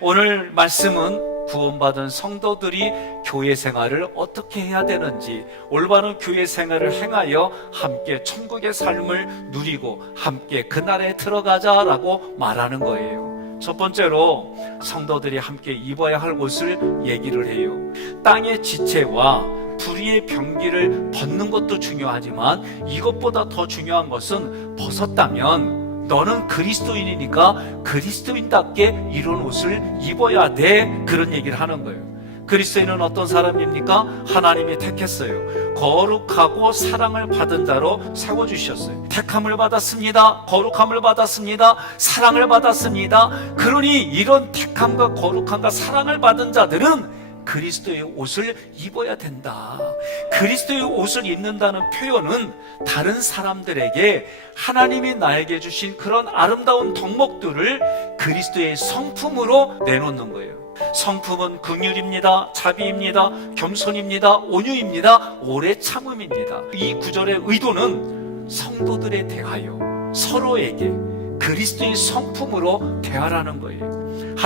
오늘 말씀은 구원받은 성도들이 교회 생활을 어떻게 해야 되는지 올바른 교회 생활을 행하여 함께 천국의 삶을 누리고 함께 그날에 들어가자라고 말하는 거예요. 첫 번째로 성도들이 함께 입어야 할 옷을 얘기를 해요. 땅의 지체와 불의의 병기를 벗는 것도 중요하지만 이것보다 더 중요한 것은 벗었다면 너는 그리스도인이니까 그리스도인답게 이런 옷을 입어야 돼. 그런 얘기를 하는 거예요. 그리스도인은 어떤 사람입니까? 하나님이 택했어요. 거룩하고 사랑을 받은 자로 세워 주셨어요. 택함을 받았습니다. 거룩함을 받았습니다. 사랑을 받았습니다. 그러니 이런 택함과 거룩함과 사랑을 받은 자들은 그리스도의 옷을 입어야 된다. 그리스도의 옷을 입는다는 표현은 다른 사람들에게 하나님이 나에게 주신 그런 아름다운 덕목들을 그리스도의 성품으로 내놓는 거예요. 성품은 긍휼입니다. 자비입니다. 겸손입니다. 온유입니다. 오래 참음입니다. 이 구절의 의도는 성도들에 대하여 서로에게 그리스도의 성품으로 대하라는 거예요.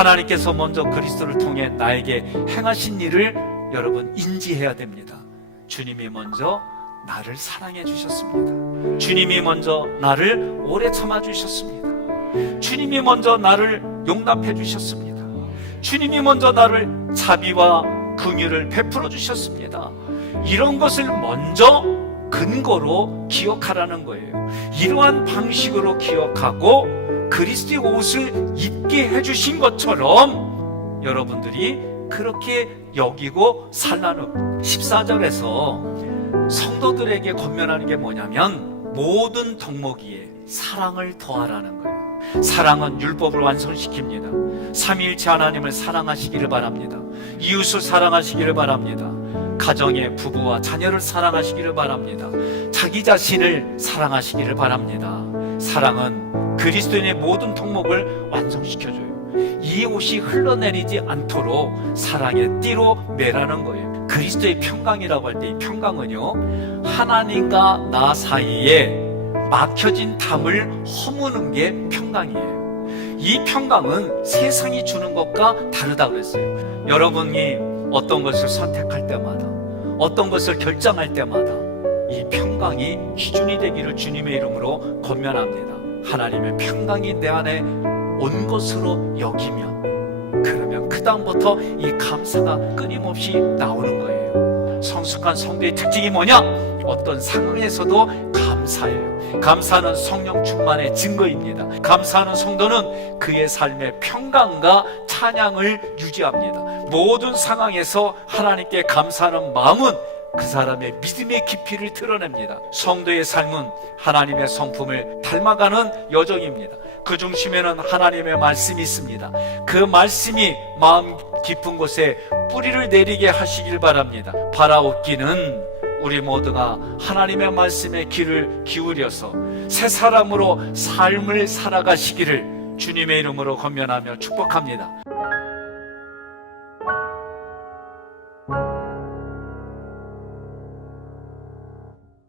하나님께서 먼저 그리스도를 통해 나에게 행하신 일을 여러분 인지해야 됩니다. 주님이 먼저 나를 사랑해 주셨습니다. 주님이 먼저 나를 오래 참아 주셨습니다. 주님이 먼저 나를 용납해 주셨습니다. 주님이 먼저 나를 자비와 긍휼을 베풀어 주셨습니다. 이런 것을 먼저 근거로 기억하라는 거예요. 이러한 방식으로 기억하고 그리스도의 옷을 입게 해주신 것처럼 여러분들이 그렇게 여기고 살라는 14절에서 성도들에게 권면하는 게 뭐냐면 모든 덕목이에 사랑을 더하라는 거예요. 사랑은 율법을 완성시킵니다. 삼위일체 하나님을 사랑하시기를 바랍니다. 이웃을 사랑하시기를 바랍니다. 가정의 부부와 자녀를 사랑하시기를 바랍니다. 자기 자신을 사랑하시기를 바랍니다. 사랑은 그리스도인의 모든 통목을 완성시켜줘요. 이 옷이 흘러내리지 않도록 사랑의 띠로 매라는 거예요. 그리스도의 평강이라고 할 때 이 평강은요, 하나님과 나 사이에 막혀진 담을 허무는 게 평강이에요. 이 평강은 세상이 주는 것과 다르다 그랬어요. 여러분이 어떤 것을 선택할 때마다, 어떤 것을 결정할 때마다 이 평강이 기준이 되기를 주님의 이름으로 권면합니다. 하나님의 평강이 내 안에 온 것으로 여기면 그러면 그 다음부터 이 감사가 끊임없이 나오는 거예요. 성숙한 성도의 특징이 뭐냐? 어떤 상황에서도 감사해요. 감사는 성령 충만의 증거입니다. 감사하는 성도는 그의 삶의 평강과 찬양을 유지합니다. 모든 상황에서 하나님께 감사하는 마음은 그 사람의 믿음의 깊이를 드러냅니다. 성도의 삶은 하나님의 성품을 닮아가는 여정입니다. 그 중심에는 하나님의 말씀이 있습니다. 그 말씀이 마음 깊은 곳에 뿌리를 내리게 하시길 바랍니다. 바라옵기는 우리 모두가 하나님의 말씀에 귀를 기울여서 새 사람으로 삶을 살아가시기를 주님의 이름으로 권면하며 축복합니다.